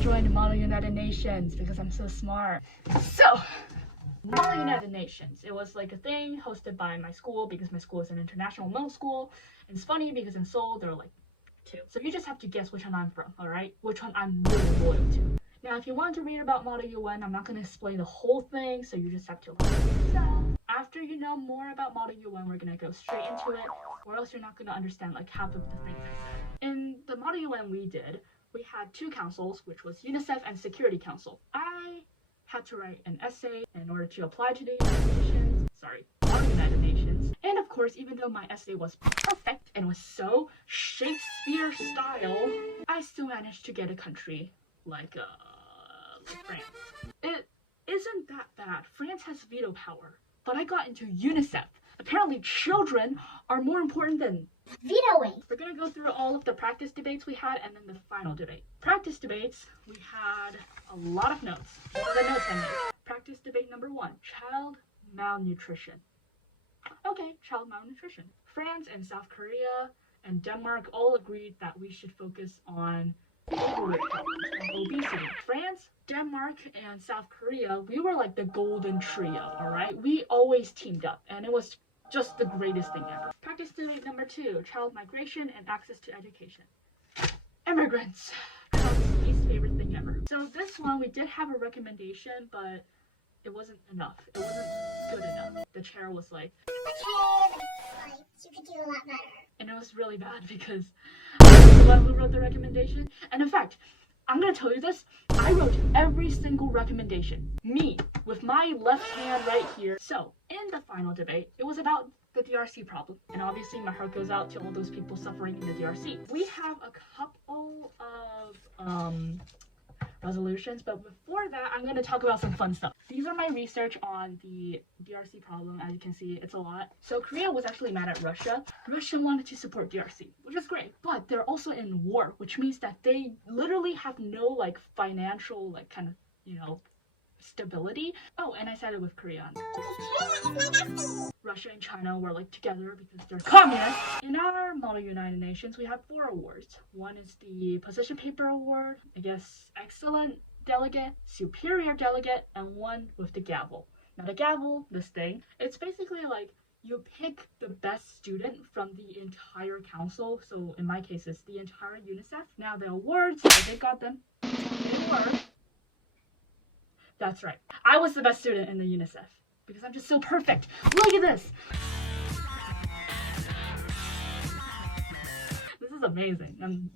joined Model United Nations because I'm so smart. So, Model United Nations. It was like a thing hosted by my school because my school is an international middle school. And it's funny because in Seoul there are like 2. So you just have to guess which one I'm from, alright? Which one I'm really loyal to. Now, if you want to read about Model UN, I'm not going to explain the whole thing, so you just have to learn it yourself. After you know more about Model UN, we're going to go straight into it, or else you're not going to understand like half of the things I said. In the Model UN we did, we had 2 councils, which was UNICEF and Security Council. I had to write an essay in order to apply to the Model United Nations. And of course, even though my essay was perfect and was so Shakespeare style, I still managed to get a country like France. It isn't that bad. France has veto power, but I got into UNICEF. Apparently children are more important than vetoing. We're gonna go through all of the practice debates we had and then the final debate. Practice debates, we had a lot of notes. These are the notes I made. Practice debate number 1, child malnutrition. Okay, child malnutrition. France and South Korea and Denmark all agreed that we should focus on overweight and obesity. France, Denmark, and South Korea, we were like the golden trio, alright? We always teamed up, and it was just the greatest thing ever. Practice debate number 2, child migration and access to education. Immigrants. Trump's least favorite thing ever. So this one, we did have a recommendation, but it wasn't enough. It wasn't good enough. The chair was like, okay, but you could do a lot better. And it was really bad because I was the one who wrote the recommendation. And in fact, I'm gonna tell you this, I wrote every single recommendation. Me, with my left hand right here. So, in the final debate, it was about the DRC problem. And obviously my heart goes out to all those people suffering in the DRC. We have a couple of resolutions, but before that, I'm gonna talk about some fun stuff. These are my research on the DRC problem. As you can see, it's a lot. So Korea was actually mad at Russia. Russia wanted to support DRC, which is great, but they're also in war, which means that they literally have no like financial like kind of, you know, stability. Oh, and I sided with Korea. Russia and China were like together because they're communists. In our Model United Nations, we have 4 awards. One is the position paper award, I guess excellent delegate, superior delegate, and one with the gavel. Now the gavel, this thing, it's basically like you pick the best student from the entire council. So in my case, it's the entire UNICEF. Now the awards, they got them. They were. That's right. I was the best student in the UNICEF because I'm just so perfect. Look at this. This is amazing.